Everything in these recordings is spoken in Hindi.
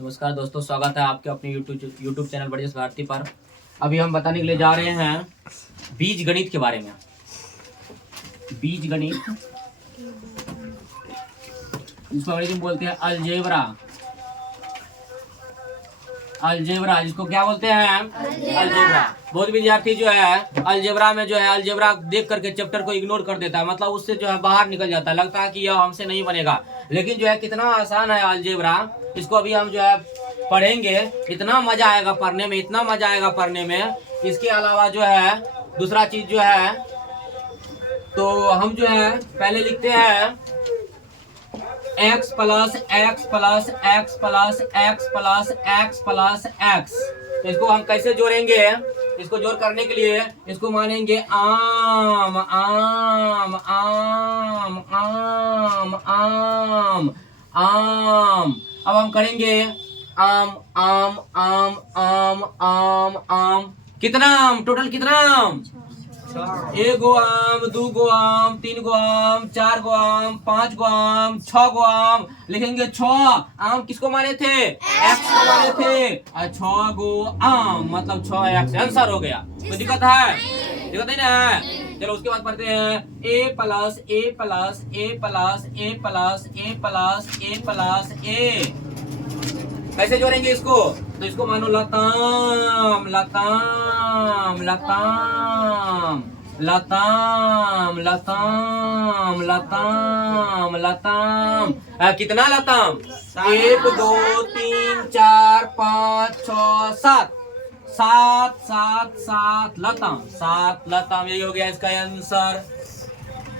नमस्कार दोस्तों, स्वागत है आपके अपने यूट्यूब चैनल बर्जेस भारती पर। अभी हम बताने के लिए जा रहे हैं बीज गणित के बारे में। बीज गणित जिसको अंग्रेजी में बोलते हैं अलजेब्रा। अलजेब्रा जिसको क्या बोलते हैं? अलजेब्रा। बहुत विद्यार्थी जो है अलजेब्रा में अलजेब्रा देख करके चैप्टर को इग्नोर कर देता है, मतलब उससे बाहर निकल जाता है, लगता है कि यह हमसे नहीं बनेगा। लेकिन कितना आसान है अलजेब्रा। इसको अभी हम पढ़ेंगे, इतना मजा आएगा पढ़ने में, इतना मजा आएगा पढ़ने में। इसके अलावा दूसरा चीज तो हम पहले लिखते हैं x plus x plus x plus x plus x plus x. इसको हम कैसे जोड़ेंगे? इसको जोड़ करने के लिए इसको मानेंगे आम आम आम आम आम आम। अब हम करेंगे आम आम आम आम आम आम। कितना आम? टोटल कितना आम? 1 गो आम, 2 गो आम, 3 गो आम, 4 गो आम, 5 गो आम, 6 गो आम। लिखेंगे 6 आम किसको माने थे? एक्स को माने थे। 6 गो आम मतलब 6 एक्स आंसर हो गया। कोई दिक्कत है? दिक्कत नहीं ना? चलो उसके बाद पढ़ते हैं ए plus a plus a plus a plus a plus a plus ए। कैसे जोड़ेंगे इसको? तो इसको मानो लताम लताम लताम लताम लताम लताम लताम। कितना लताम? 1 2 3 4 5 6 7 7 7 7 लताम। 7 लताम, यही हो गया इसका आंसर।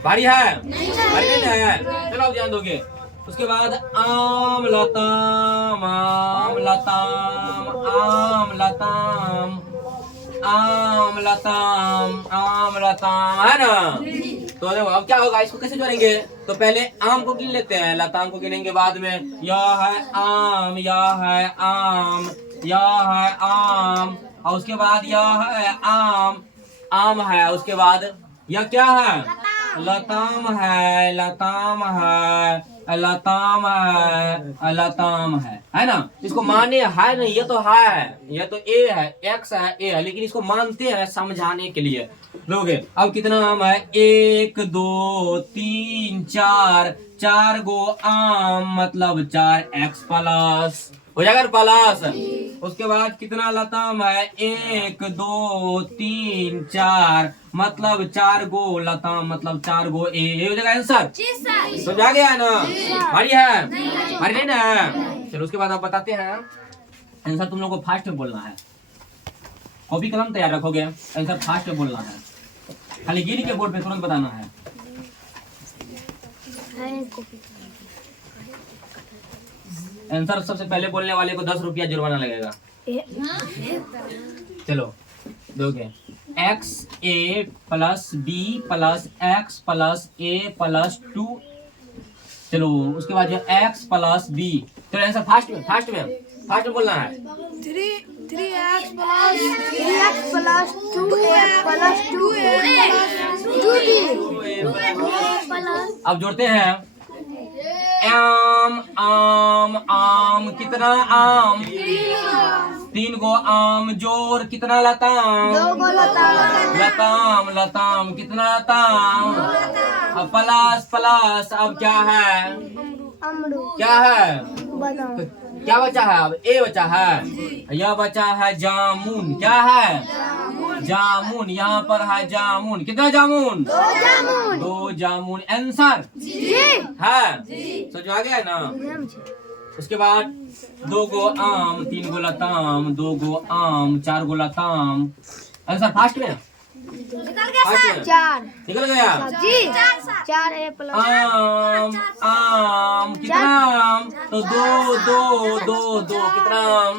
भारी है? भारी नहीं है? चलो आप ध्यान दोगे। उसके बाद आम लताम आम लताम आम लताम आम लताम आम लताम, है ना? तो अब क्या होगा? इसको कैसे जोड़ेंगे? तो पहले आम को गिन लेते हैं, लताम को गिनेंगे बाद में। यह है आम, यह है आम, यह है आम, और उसके बाद यह है आम, आम है। उसके बाद यह क्या है? लताम है, लताम है, लताम है, लताम है ना? इसको माने है नहीं, ये तो है, ये तो ए है, एक्स है, ए है, लेकिन इसको मानते हैं समझाने के लिए लोग। अब कितना आम है? 1 2 3 4 4 गो आम मतलब 4 एक्स प्लस हो जाएगा प्लस। उसके बाद कितना लताम है? 1 2 3 4 मतलब 4 गो लताम मतलब 4 गो ए हो जाएगा आंसर। समझा गया है ना? भारी है? भारी नहीं ना? चलो उसके बाद आप बताते हैं आंसर। तुम लोग को फास्ट में बोलना है, कॉपी कलम तैयार रखोगे, आंसर फास्ट में बोलना है, खाली गिर के बोर्ड पे तुरंत बताना है। आंसर सबसे पहले बोलने वाले को 10 रुपया जुर्माना लगेगा। चलो दोगे x a plus b plus x plus a plus 2। चलो उसके बाद एक्स प्लस बी। चलो आंसर फास्ट में बोलना है। 3x प्लस 2x प्लस 2 अब जोड़ते हैं आम आम आम। कितना आम? 3 गो आम। जोर कितना लताम? 2 गो लताम। लताम लताम कितना लताम? अब प्लस प्लस अब क्या है? अमरूद। क्या है? बादाम। क्या बचा है? अब ए बचा है, यह बचा है जामुन। क्या है? जामुन। यहाँ पर है जामुन। कितना जामुन? 2 जामुन। 2 जामुन आंसर है। समझ आ गया ना? उसके बाद 2 गो आम, 3 गो लताम, 2 गो आम, 4 गो लताम। आंसर फास्ट में निकल गया सर। 4 निकल गया जी। 4 ए प्लस आम आम। कितना आम? तो 2 2 2 2 कितना आम?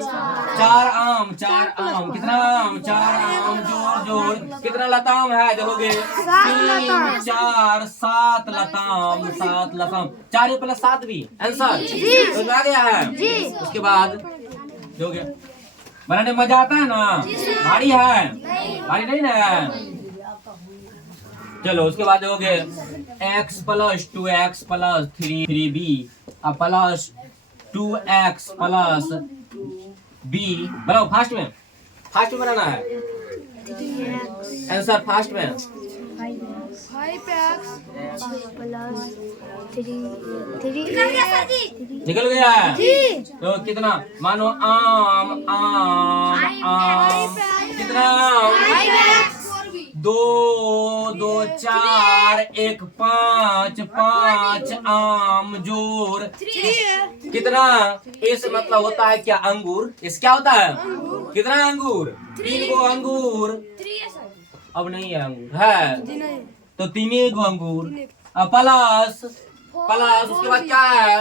4 आम 4 आम। कितना आम? 4 आम। जोड़ जोड़ कितना लताम है? देखोगे 3 4 7 लताम 7 लताम। 4 प्लस 7 भी आंसर तो आ गया है। उसके बाद देखोगे बनाने मजा आता है ना? भारी है? भारी नहीं ना? चलो उसके बाद हो गए x plus 2x plus 3b plus 2x plus b, बनाओ फास्ट में बनाना है आंसर फास्ट में। 5x प्लस 3 निकल गया है जी। तो कितना मानो आम कितना 2 2 4 1 5 5 आम जोर कितना। इस मतलब होता है क्या अंगूर, इस क्या होता है कितना अंगूर 3 गो अंगूर। अब नहीं है अंगूर है तो 3 गो अंगूर प्लस उसके बाद क्या है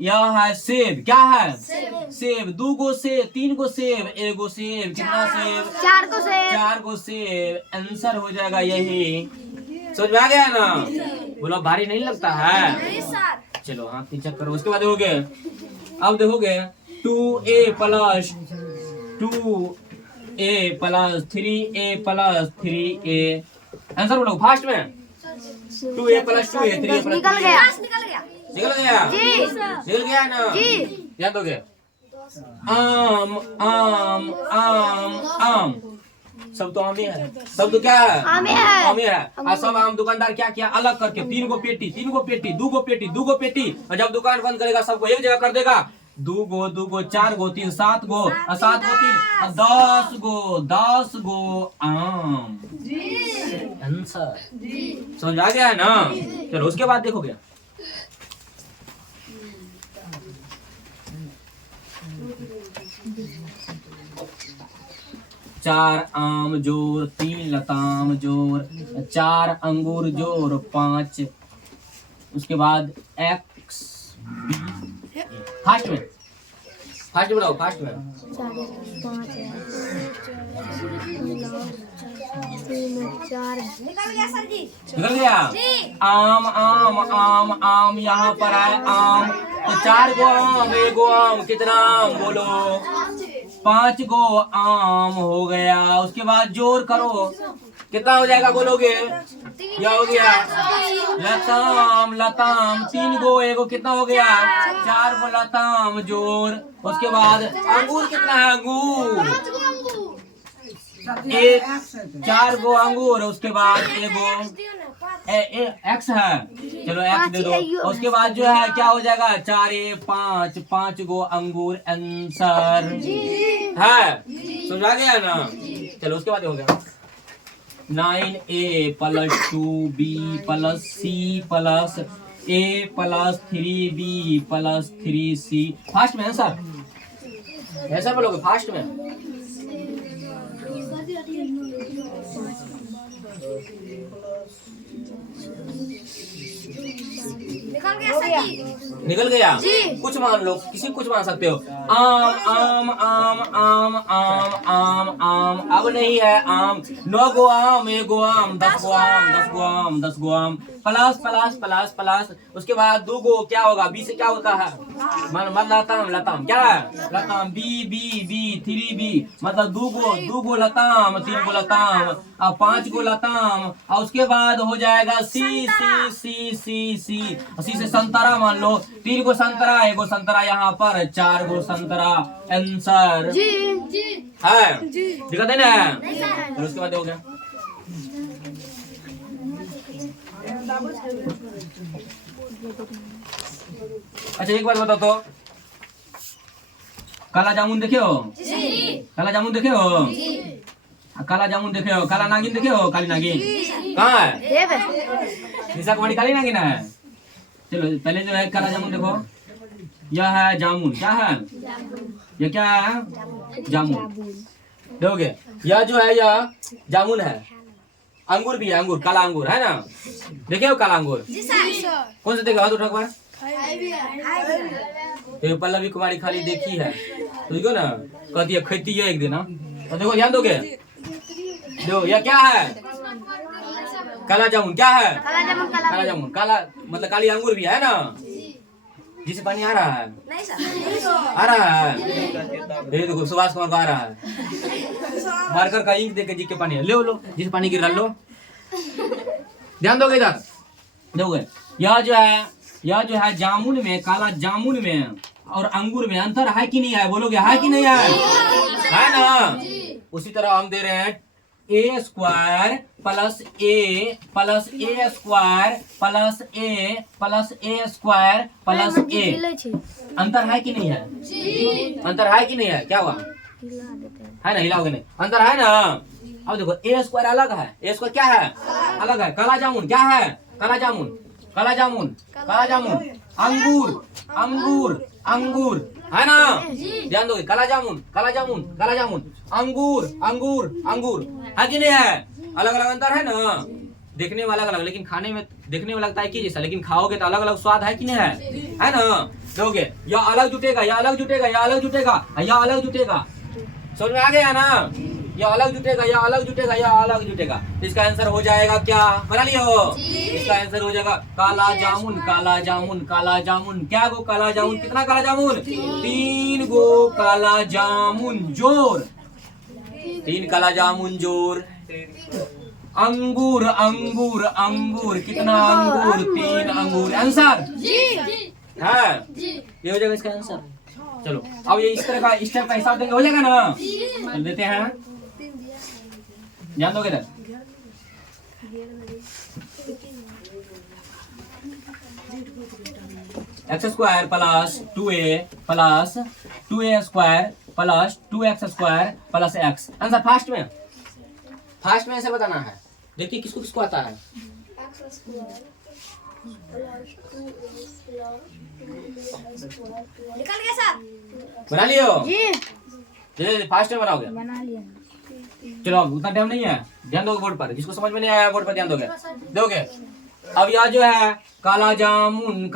यह है सेब, क्या है सेब 2 गो सेब 3 गो सेब 1 गो सेब कितना सेब 4 गो सेब आंसर हो जाएगा यही। समझ में आ गया ना, बोलो भारी नहीं लगता है। चलो हाथ नीचे करो उसके बाद देखोगे अब देखोगे 2a plus 3a plus 3a answer बोलो फास्ट में 2a plus 2a 3a plus निकल गया निकल गया ना याद दोगे आम आम आम आम सब तो आम ही है, सब तो क्या है आम ही है। और सब आम दुकानदार क्या किया अलग करके 3 गो पेटी 2 गो पेटी और जब दुकान बंद करेगा सबको एक जगह कर देगा 2 गो 4 गो 3 7 गो और 7 गो 3 10 गो आम आंसर। समझ आ गया है ना। चलो उसके बाद देखोगे 4 आम जोर 3 लताम जोर 4 अंगूर जोर 5 उसके बाद x फास्ट में बताओ फास्ट में 4 निकल गया आम आम आम आम यहाँ पर है आम तो 4 गो आम 1 गो आम कितना आम बोलो 5 गो आम हो गया। उसके बाद जोर करो कितना हो जाएगा बोलोगे क्या हो गया लताम 3 गो 1 गो कितना हो गया 4 गो लताम जोर। उसके बाद अंगूर कितना है अंगूर 4 गो अंगूर। उसके बाद 1 गो एक्स है चलो एक्स दे दो। उसके बाद जो है क्या हो जाएगा 4 5 गो अंगूर आंसर है। समझा गया ना। चलो उसके बाद हो गया 9a plus 2b plus c plus a plus 3b plus 3c fast में आंसर ऐसा बोलोगे फास्ट में निकल गया कुछ मान लो किसी कुछ मान सकते हो आम आम आम आम आम आम आम अब नहीं है आम 9 गो आम 1 गो आम 10 गो आम 10 गो आम 10 गो आम प्लस प्लस प्लस प्लस। उसके बाद 2 गो क्या होगा बी से क्या होता है लताम क्या है लताम बी 3b मतलब 2 गो लताम 3 गो लताम और 5 गो लताम और उसके बाद हो जाएगा सी से संतरा मान लो 3 गो संतरा 1 गो संतरा यहाँ पर 4 गो संतरा आंसर है दिक्कत है ना। फिर उसके बाद हो गया अच्छा एक बात बताओ तो काला जामुन देखे हो काला जामुन देखे हो काला जामुन देखे हो काला नागिन देखे हो काली नागिन कहाँ है निशा कुमारी काली नागिन है। चलो पहले जो है काला जामुन देखो यह है जामुन क्या है यह क्या है जामुन देखोगे यह जो है यह जामुन है अंगूर भी है अंगूर काला अंगूर है ना देखे हो काला अंगूर कौन सा देखा हाथ उठा बार तो पल्लवी कुमारी खाली देखी है तो देखो ना कहती है खेती है एक दिन ना तो देखो ध्यान दोगे देखो यह क्या है काला जामुन क्या है काला जामुन काला मतलब काली अंगूर भी है ना जिसे पानी आ रहा है ये देखो सुभाष कुमार को आ रहा है मार्कर का इंक देके जी के पानी लो जिसे पानी गिर लो ध्यान दोगे इधर देखोगे यह जो है जामुन में काला जामुन में और अंगूर में अंतर है कि नहीं है? बोलोगे है कि नहीं है ना? उसी तरह हम दे रहे हैं ए स्क्वायर प्लस ए स्क्वायर प्लस ए स्क्वायर प्लस ए। अंतर है कि नहीं है? अंतर है कि नहीं है? क्या हुआ? है ना? हिलाओगे नहीं? अंतर है ना? अब देखो ए स्क्वायर अलग है, ए स्क्वायर क्या है? अलग है। काला जामुन क्या है? काला जामुन अंगूर है ना? ध्यान दो, काला जामुन अंगूर है कि नहीं है? अलग अलग अंतर है ना? देखने में अलग अलग, लेकिन खाने में देखने में लगता है कि जैसा, लेकिन खाओगे तो अलग अलग स्वाद है कि नहीं है ना? दोगे या अलग जुटेगा, या अलग जुटेगा। समझ में आ गया ना? या अलग जुटेगा। इसका आंसर हो जाएगा क्या? बना लियो। इसका आंसर हो जाएगा काला जामुन। क्या गो काला जामुन? कितना काला जामुन? 3 गो काला जामुन जोर। 3 काला जामुन जोर। अंगूर कितना अंगूर? 3 अंगूर। आंसर है ये हो जाएगा इसका आंसर। चलो अब ये इस तरह का स्टेप का हिसाब देंगे, हो जाएगा ना? चल देते हैं, ध्यान दोगे इधर। X square plus 2a plus 2a square plus 2x square plus x। Answer fast में ऐसे बताना है। देखिए किसको आता है? निकल गया सर। बना लियो जी, फास्ट में बनाओगे? बना लिया। चलो उतना टाइम नहीं है, ध्यान दोगे बोर्ड पर। जिसको समझ में नहीं आया बोर्ड पर ध्यान दोगे। अब यह जो है काला जामुन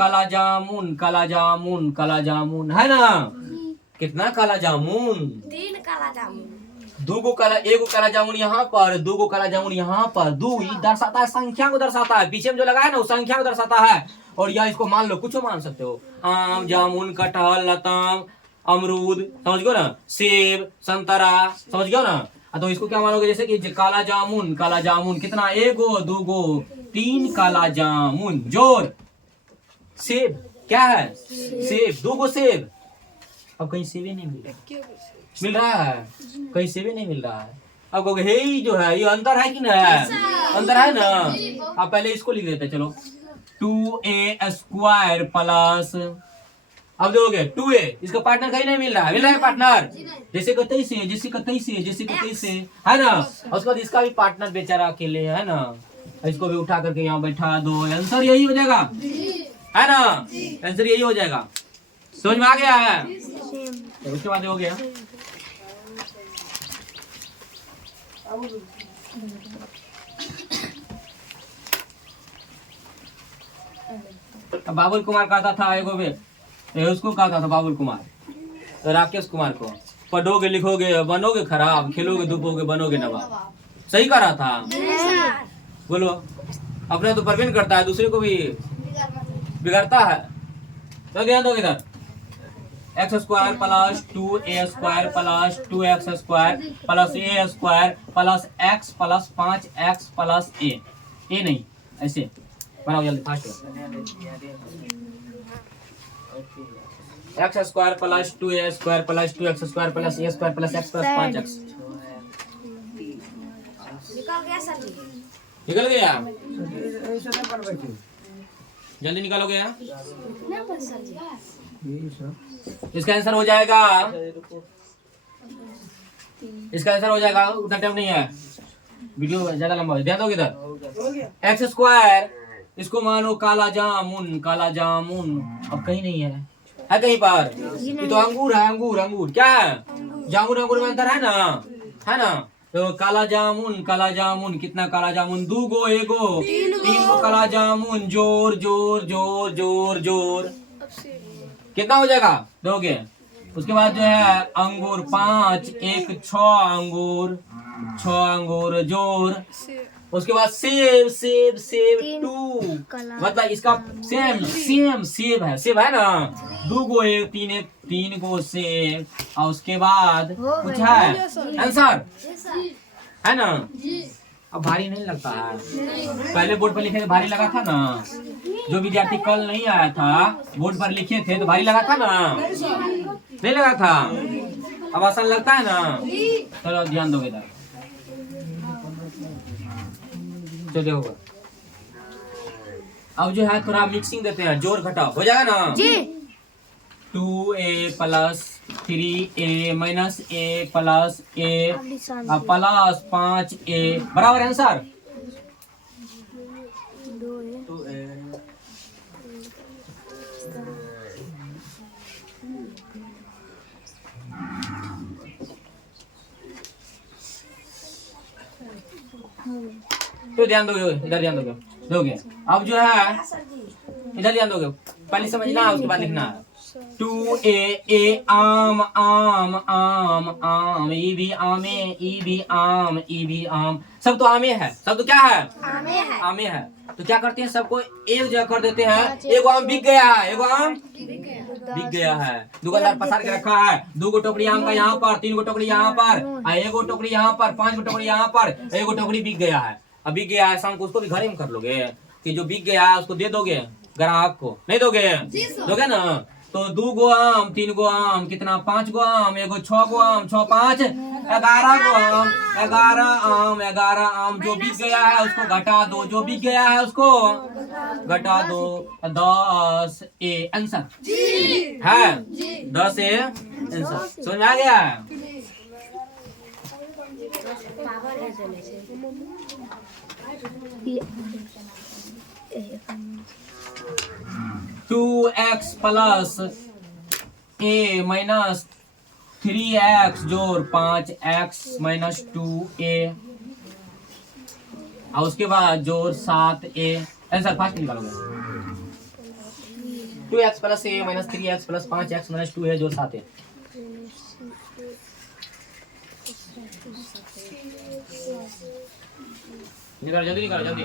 है ना? कितना काला जामुन? 3 काला जामुन। 2 गो काला, 1 गो काला जामुन यहाँ पर, 2 गो काला जामुन यहाँ पर। 2 दर्शाता है संख्या को दर्शाता है, पीछे में जो लगा है ना वो संख्या को दर्शाता है। और या इसको मान लो, कुछ मान सकते हो, आम, जामुन, कटहल, लताम, अमरूद, समझ गयो ना? सेब, संतरा, समझ गयो ना? तो इसको क्या मानोगे? जैसे कि काला जामुन कितना? 1 गो 2 गो 3 काला जामुन जोर। सेब क्या है? सेब 2 गो सेब। अब कहीं सेब नहीं मिल रहा है, कहीं सेब नहीं मिल रहा है। अब कहोगे हे जो है ये अंतर है कि नहीं है? अंतर है ना? अब पहले इसको लिख देते, चलो 2a स्क्वायर प्लस, अब दोगे 2a, इसका पार्टनर कहीं नहीं मिल रहा है पार्टनर? जैसे का तैसे है ना? और उसके बाद इसका भी पार्टनर बेचारा अकेले है ना? इसको भी उठा करके यहाँ बैठा दो। आंसर यही हो जाएगा, है ना? आंसर यही हो जाएगा। समझ में आ गया है? तो उसके बाद हो गया बाबुल कुमार कहता था एगो उसको कहता था बाबुल कुमार, राकेश कुमार को, पढ़ोगे लिखोगे बनोगे खराब, खेलोगे धूपोगे बनोगे नवाब। सही कह रहा था? बोलो। अपने तो परवीन करता है, दूसरे को भी बिगड़ता है। तो ध्यान दो इधर, x square plus 2a square plus 2x square plus a square plus x plus 5x plus a नहीं, ऐसे बनाओ जल्दी fast. X square plus 2a square plus 2x square plus a square plus x plus 5x। निकल गया? जल्दी निकालोगे? इसका आंसर हो जाएगा, उतना टाइम नहीं है, वीडियो ज्यादा लंबा है। ध्यान दोगे इधर, एक्स स्क्वायर, इसको मानो काला जामुन। अब कहीं नहीं है कहीं पर? ये तो अंगूर है, अंगूर क्या है? जामुन में अंतर है ना? तो काला जामुन कितना काला जामुन? 2 गो 1 गो 3 गो काला जामुन जोर। कितना हो जाएगा? दोगे। उसके बाद जो है अंगूर 5 1 6 अंगूर जोर। उसके बाद सेब 2, मतलब इसका सेम सेब है ना? 2 गो 1 3 गो सेब। और उसके बाद कुछ है आंसर, है ना? अब भारी नहीं लगता है। पहले बोर्ड पर लिखे थे भारी लगा था ना। जो विद्यार्थी कल नहीं आया था बोर्ड पर लिखे थे तो भारी लगा था ना, नहीं लगा था। अब आसान लगता है ना। चलो ध्यान दोगे इधर, चलो होगा। अब जो है थोड़ा मिक्सिंग देते हैं, जोर घटाओ हो जाएगा ना जी। 2a plus 3a minus a plus a plus 5a बराबर आंसर 2a। तो ध्यान दोगे इधर, ध्यान दोगे। अब जो है इधर ध्यान दोगे, पहले समझना है उसके बाद लिखना है। 2a आम आम आम आम, ई भी आमे, ई भी आम, ई भी आम, सब तो आमे है, सब तो क्या है आमे है। तो क्या करते हैं सबको एक जगह कर देते हैं। एगो आम बिक गया है, एगो आम बिक गया है। दुकानदार पसार के रखा है, 2 गो टोकरी आम का यहाँ पर, 3 गो टोकरी यहाँ पर, 1 गो टोकरी यहाँ पर, 5 गो टोकरी यहाँ पर, 1 गो टोकरी बिक गया है। अब बिक गया है, शाम को उसको भी घर में कर लोगे कि जो बिक गया है उसको दे दोगे ग्राहक को, नहीं दोगे? दोगे ना। तो 2 गो आम, 3 गो आम, कितना 5 गो आम, 6 गो आम, 6 5 11 गो आम, 11 आम जो बिक गया है उसको घटा दो, जो बिक गया है उसको घटा दो। 10a आंसर है, 10a आंसर। समझ में आ गया? 2x plus a minus 3x जोड़ 5x माइनस 2a और उसके बाद जोड़ 7a आंसर फास्ट निकालोगे। 2x plus a minus 3x plus 5x minus 2a जोड़ 7a। निकालो जल्दी, निकालो जल्दी।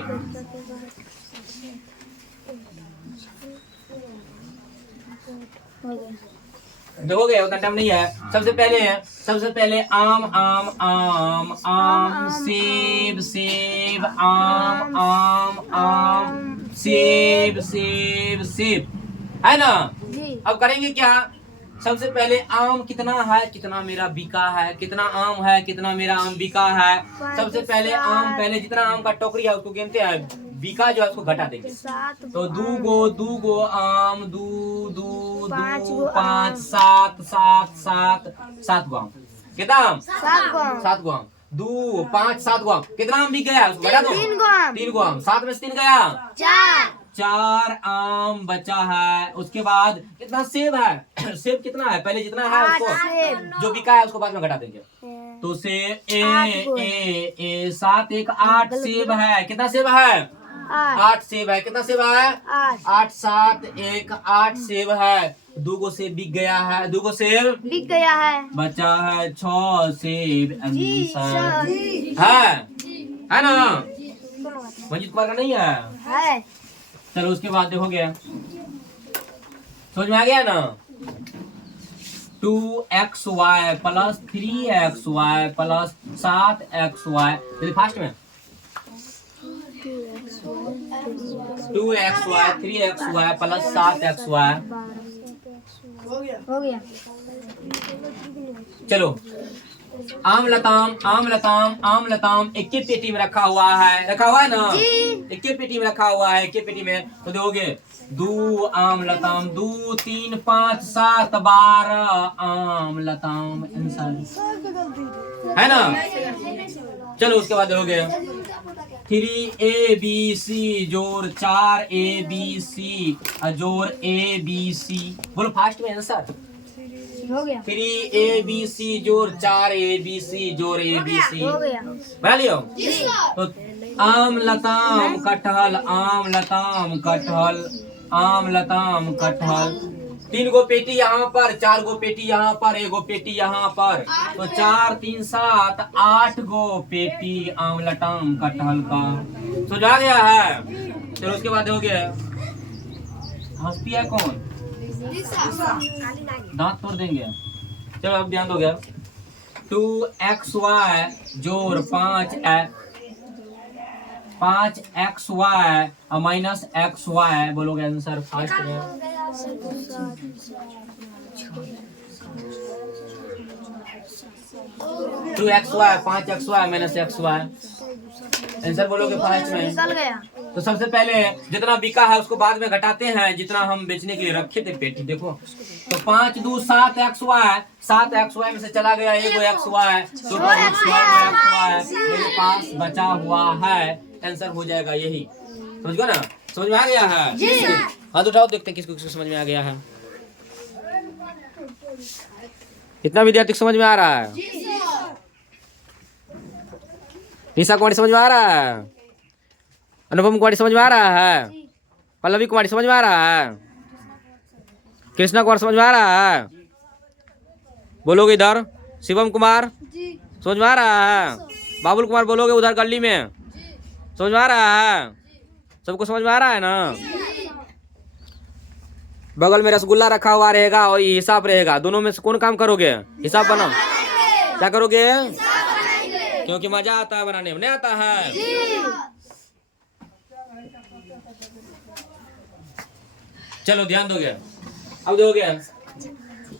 देखोगे उतना टाइम नहीं है। सबसे पहले आम आम आम आम, सेब सेब, आम आम आम, सेब सेब सेब, है ना। अब करेंगे क्या? सबसे पहले आम कितना है, कितना मेरा बिका है, कितना आम है, कितना मेरा आम बिका है। सबसे पहले आम, पहले जितना आम का टोकरी है उसको गिनते हैं, बिका जो है उसको घटा देंगे। तो 2 गो आम, 2 5 7 7 गो आम, कितना आम 7 गो आम, 2 5 7 गो आम, कितना आम बिक गया उसको घटा दो। 3 गो आम, 7 में से 3 गया 4 आम बचा है। उसके बाद कितना सेब है, सेब कितना है, पहले जितना है उसको जो बिका है उसको बाद में घटा देंगे। तो सेब ए 7 1 8 सेब है, कितना सेब है 8 सेब है, कितना सेब है 8 7 1 8 सेब है। 2 गो सेब बिक गया है, 2 गो सेब बिक गया है, बचा है 6 सेब आंसर है ना। मंजित कुमार का नहीं है। चलो उसके बाद देखोगे, समझ में आ गया ना। 2xy plus 3xy plus 7xy, जल्दी फास्ट में। 2xy 3xy प्लस 7xy हो गया। चलो आम लताम एक ही पेटी में रखा हुआ है ना, एक ही पेटी में रखा हुआ है, एक ही पेटी में। तो दोगे 2 आम लताम, 2 3 5 7 12 आम लताम आंसर है ना। चलो उसके बाद दोगे 3abc जोड़ 4abc जोड़ abc, बोलो फास्ट में आंसर हो गया। 3abc जोड़ 4abc जोड़ abc बना लियो। तो आम लताम कटहल, आम लताम कटहल, आम लताम कटहल। 3 गो पेटी यहाँ पर, 4 गो पेटी यहाँ पर, 1 गो पेटी यहाँ पर। तो 4 3 7 8 गो पेटी आम लताम कटहल का। तो जा गया है। चलो उसके बाद हो गया, हंसती है कौन, दांत तोड़ देंगे। चलो अब ध्यान दो गया। 2xy जोड़ 5x 5xy माइनस xy बोलोगे आंसर फास्ट में। 2xy 5xy minus xy answer बोलोगे फास्ट में। निकल गया। तो सबसे पहले जितना बिका है उसको बाद में घटाते हैं जितना हम बेचने के लिए रखे थे पेटी। देखो तो 5 2 7 xy 7 xy में से चला गया एगो xy तो मेरे पास बचा हुआ है। आंसर हो जाएगा यही। समझ गए ना? समझ में आ गया है? जी। हाथ उठाओ देखते हैं किसको किसको समझ में आ गया है। कितना विद्यार्थी को समझ में आ रहा है? निशा कुमारी समझ में आ रहा है? अनुपम कुमारी समझ में आ रहा है? पल्लवी कुमारी समझ में आ रहा है? कृष्णा कुमार समझ में आ रहा है? बोलोगे इधर? शिवम कुमार समझ में आ रहा है? बाबुल कुमार बोलोगे उधर गली में? समझ में आ रहा है? सबको समझ में आ रहा है ना? बगल में रसगुल्ला रखा हुआ रहेगा और ये हिसाब रहेगा। दोनों में से कौन काम करोगे? हिसाब बनाओ। क्या करोगे? क्योंकि मजा आता है बनाने में। नहीं आता है? चलो ध्यान दोगे। अब दोगे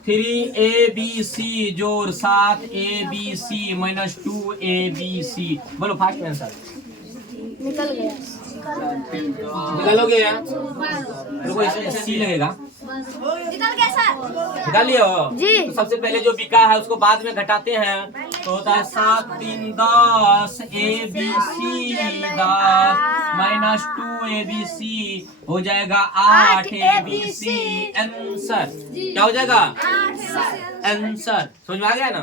3ABC जोड़ 7ABC माइनस 2ABC। बोलो फास्ट में आंसर। निकल गया। निकालोगे? रुको इसमें सी लगेगा। निकल गया सर। निकाल लिया हो? जी। तो सबसे पहले जो बिका है उसको बाद में घटाते हैं तो होता है 7 3 10 ABC 10 माइनस 2ABC हो जाएगा 8 ABC। आंसर क्या हो जाएगा? आंसर। समझ में आ गया ना?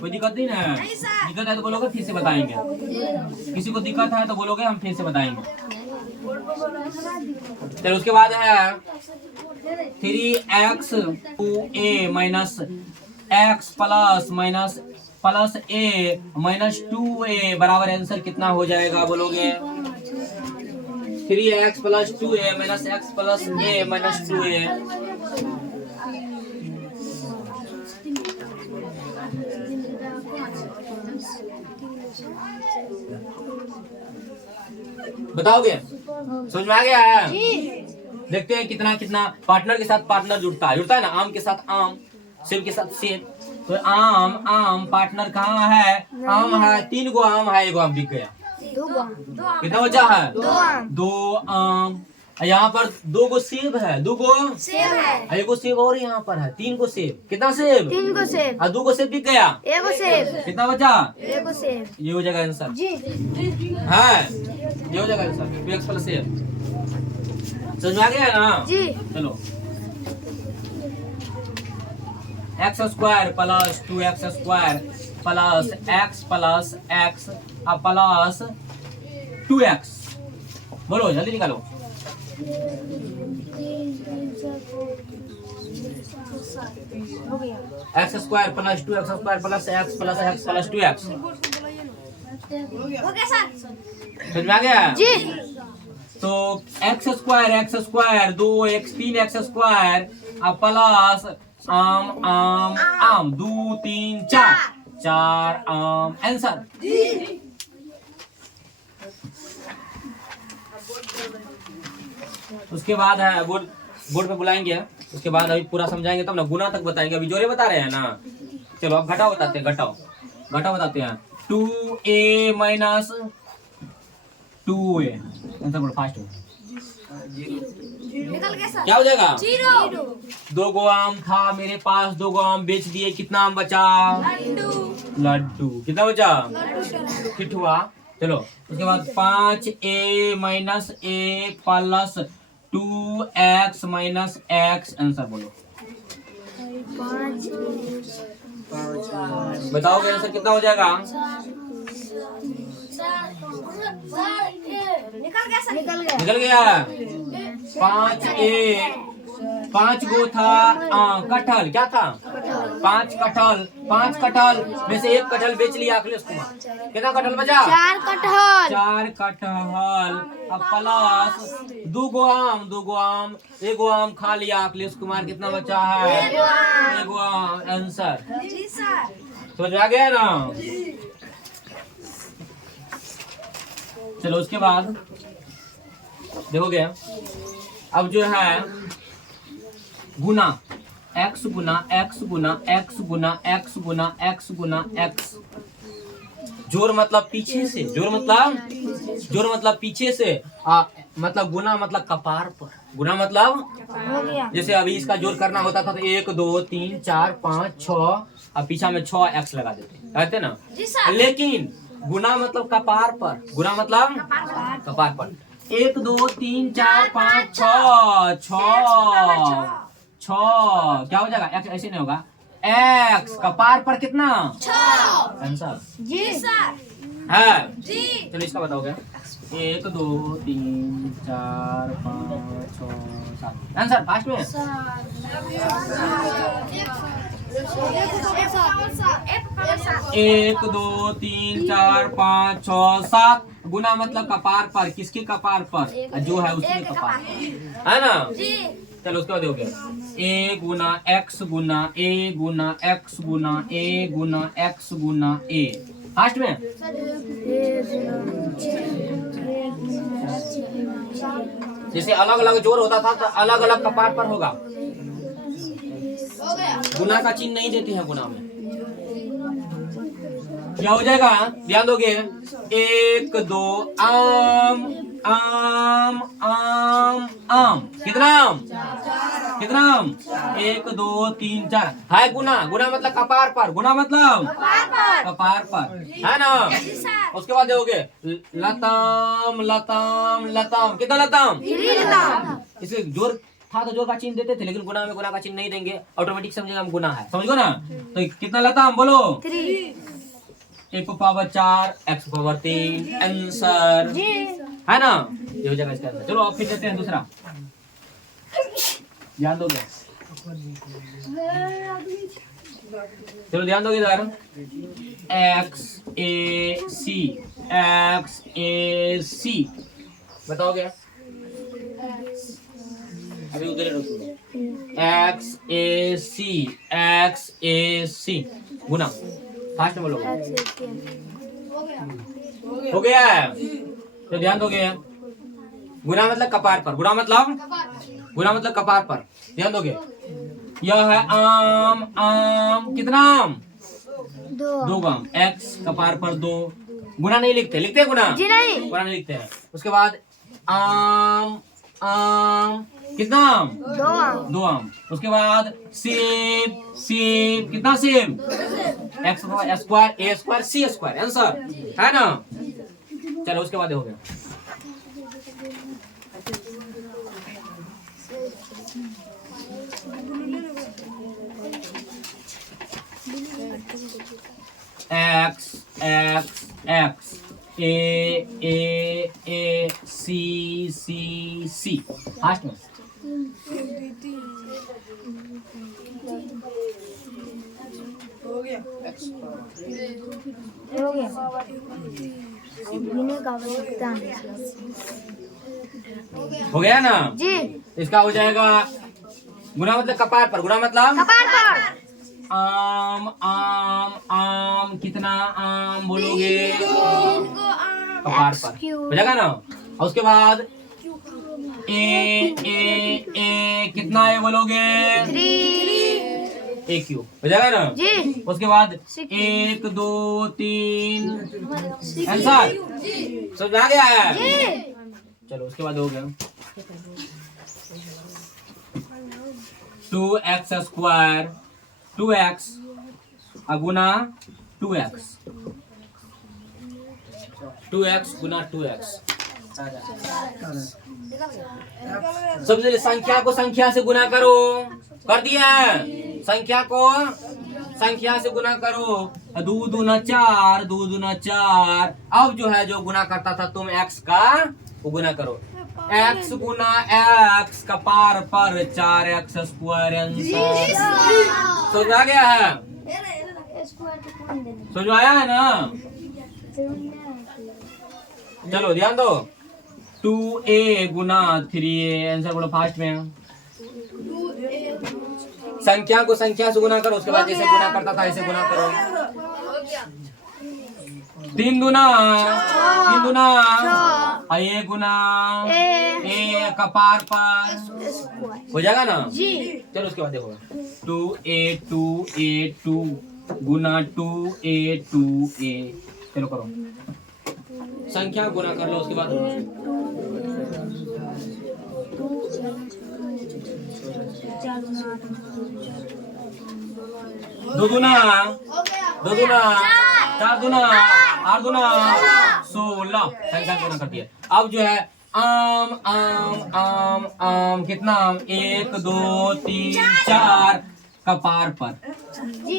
कोई दिक्कत नहीं ना? दिक्कत है तो बोलोगे फिर से बताएंगे। किसी को दिक्कत है तो बोलोगे हम फिर से बताएंगे। चलो उसके बाद है 3x 2a minus x plus minus plus a minus 2a बराबर आंसर कितना हो जाएगा बोलोगे? 3x plus 2a minus x plus a minus 2a। बताओगे? समझ में आ गया है? देखते हैं कितना कितना पार्टनर के साथ पार्टनर जुड़ता है ना? आम के साथ आम, सेब के साथ सेब। तो आम आम पार्टनर कहाँ है? आम है। 3 गो आम है, एगो आम बिक गया। कितना बचा है? 2 आम। यहाँ पर 2 गो सेब है, 2 गो सेब है। एगो सेब और यहाँ पर है 3 गो सेब। कितना सेब? 3 को सेब। और 2 गो सेब बिक गया। एगो सेब। कितना बचा? एगो सेब। ये हो जाएगा आंसर। जी। है ये हो जाएगा आंसर। 2x प्लस सेब। समझ में आ गया ना? जी। चलो x square plus 2x square plus x plus x plus 2x। बोलो जल्दी निकालो। हो गया। x square plus 2x square plus x plus 2x। हो गया सर। समझ में आ गया? जी। तो x square 2x 3x square plus आम आम आम 2 3 4 आम। आंसर। उसके बाद है बोर्ड पे बुलाएंगे। उसके बाद अभी पूरा समझाएंगे तब ना, गुना तक बताएंगे। अभी जोड़े बता रहे हैं ना? चलो अब घटाओ बताते हैं। घटाओ बताते हैं। 2a minus 2a। आंसर बोलो फास्ट में। निकल गया सर। क्या हो जाएगा? 0। 2 गो आम था मेरे पास, 2 गो आम बेच दिए। कितना आम बचा? लड्डू। कितना बचा? फिट हुआ। चलो उसके बाद 5a minus a plus 2x minus x। Answer बोलो। 5 बताओगे आंसर कितना हो जाएगा? निकल गया सर। निकल गया। 5a 5 गो था कटहल। क्या था? 5 कटहल में से 1 कटहल बेच लिया अखिलेश कुमार। कितना कटहल बचा? 4 कटहल। 4 कटहल अब प्लस 2 गो आम 1 गो आम खा लिया अखिलेश कुमार। कितना बचा है? 1 गो आम। आंसर। जी सर। समझ आ गया ना? चलो उसके बाद देखोगे अब जो है गुना x गुना x गुना x गुना x गुना x गुना x। जोर मतलब पीछे से, जोर मतलब पीछे से, मतलब गुना मतलब कपार पर, गुना मतलब हो गया। जैसे अभी इसका जोर करना होता था तो 1 2 3 4 5 6, अब पीछा में 6 x लगा देते, कहते ना। जी सर। लेकिन गुना मतलब कपार पर, गुना मतलब कपार पर। 1 2 3 4 5 6 क्या हो जाएगा? x ऐसे नहीं होगा, x कपार पर कितना? 6। आंसर जी सर। है। जी। चलो इसका बताओगे। 1 2 3 4 5 6 7 आंसर फास्ट में। 1 2 3 4 5 6 7। गुना मतलब कपार पर, किसके कपार पर? जो है उसके कपार पर, है ना। जी। चलो उसके बाद हो गया a Guna x Guna a Guna x Guna a Guna x Guna a। Fast में जैसे अलग अलग जोर होता था तो अलग अलग कपार पर होगा। गुना का चिन्ह नहीं देते हैं गुना में। क्या हो जाएगा? ध्यान दोगे। 1 2 आम आम आम आम। कितना आम? कितना आम? 1 2 3 4 है गुना। गुना मतलब कपार पर, गुना मतलब कपार पर, है ना। उसके बाद देखोगे लताम लताम लताम। कितना लताम? इसे जोर था तो जोर का चिन्ह देते थे, लेकिन गुना में गुना का चिन्ह नहीं देंगे, ऑटोमेटिक समझेगा हम गुना है, समझ गो ना। तो कितना लताम बोलो? 1 पावर 4 x पावर 3 आंसर, है ना। ये हो जाएगा इसका आंसर। चलो अब फिर देते हैं दूसरा, ध्यान दोगे। चलो ध्यान दोगे इधर। x a c बताओगे? अभी उधर ही x a c Guna. Fast में बोलोगे। हो गया है। तो ध्यान दोगे। गुना मतलब कपार पर, गुना मतलब कपार पर। ध्यान दोगे। यह है आम आम। कितना आम? 2 आम। x कपार पर 2। गुना नहीं लिखते, लिखते गुना? जी नहीं। गुना नहीं लिखते हैं। उसके बाद आम आम। कितना आम? 2 आम। उसके बाद सेब सेब। कितना सेब? x square a square c square answer, है ना। चलो उसके बाद हो गया x a c फास्ट में। हो गया। गिनने का आवश्यकता नहीं। हो गया ना जी। इसका हो जाएगा गुना मतलब कपार पर, गुना मतलब कपार पर। आम आम आम। कितना आम बोलोगे? कपार पर हो जाएगा ना। और उसके बाद ए कितना है बोलोगे? 3 ए क्यू हो जाएगा ना जी। उसके बाद 1 2 3 आंसर समझ आ गया है जी। चलो उसके बाद हो गया 2x स्क्वायर 2x गुना 2x 2x गुना 2x। सबसे पहले संख्या को संख्या से गुना करो। कर दिया है। संख्या को संख्या से गुना करो। 2 दूना 4 2 दूना 4। अब जो है जो गुना करता था तुम x का वो गुना करो। x गुना x कपार पर 4x स्क्वायर आंसर। समझ आ गया है? समझ आया है ना? चलो ध्यान दो 2a गुना 3a आंसर बोलो फास्ट में। संख्या को संख्या से गुना करो उसके बाद जैसे गुना करता था ऐसे गुना करो। तीन दूना छः ए गुना ए ए कपार पर स्क्वायर हो जाएगा ना। जी चलो उसके बाद देखो 2a गुना 2a चलो करो संख्या गुना कर लो उसके बाद दो दूना चार दूना आठ दूना 16 संख्या गुना कर दिया। अब जो है आम कितना आम 1 2 3 4 कपार पर जी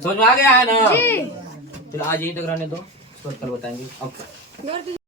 समझ में आ गया है ना। जी चलो आज यही तक रहने दो, कल बताएंगे अब।